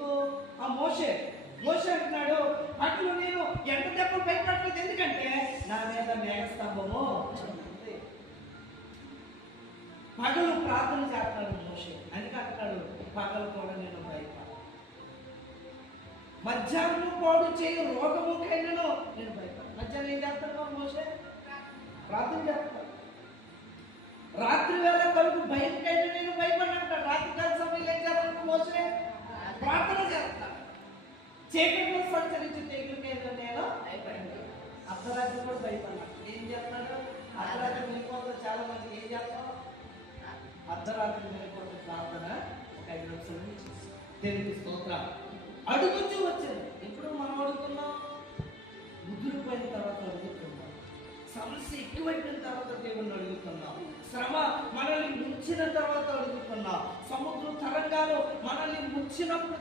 ఎందుకు? ఆ మోషే అంటున్నాడు, అట్లు నేను ఎంత దెబ్బలు భయపడలేదు, ఎందుకంటే నా మీద మేఘస్తంభము ఉంది. పగలు ప్రార్థన చేస్తాడు మోషే, అందుకే అంటాడు పగలు కూడా నేను భయపడ, మధ్యాహ్నం పాడు చేయు రోగముకైనను నేను భయపడ. మధ్యాహ్నం ఏం చేస్తాడు మోషే? ప్రార్థన చేస్తాడు. రాత్రి వేళ కలుగు భయంకైనా నేను భయపడినంటాడు. రాత్రి కాల సమయంలో ఏం చేస్తాడు మోషే? ప్రార్థన చేస్తాడు. చీకట్లో సంచరించే తెగులకైనా నేను భయపడింది. అర్ధరాత్రి కూడా భయపడ్డాడు. ఏం చేస్తున్నాడు? అర్ధరాత్రి వెళ్ళిపోతే చాలా మంది ఏం చేస్తాం? అర్ధరాత్రి వెళ్ళిపోతే ప్రార్థన ఒక 5 నిమిషాల నుంచి దేవునికి స్తోత్రం అడుగుతూ వచ్చింది. ఎప్పుడు మనం అడుగుతున్నాం? ముద్దుకుపోయిన తర్వాత అడుగుతున్నాం, సమస్య ఎక్కువైపోయిన తర్వాత దేవుణ్ణి అడుగుతున్నాం, శ్రమ మనల్ని ముంచిన తర్వాత అడుగుతున్నాం, సముద్ర తరంగాలు మనల్ని ముంచినప్పుడు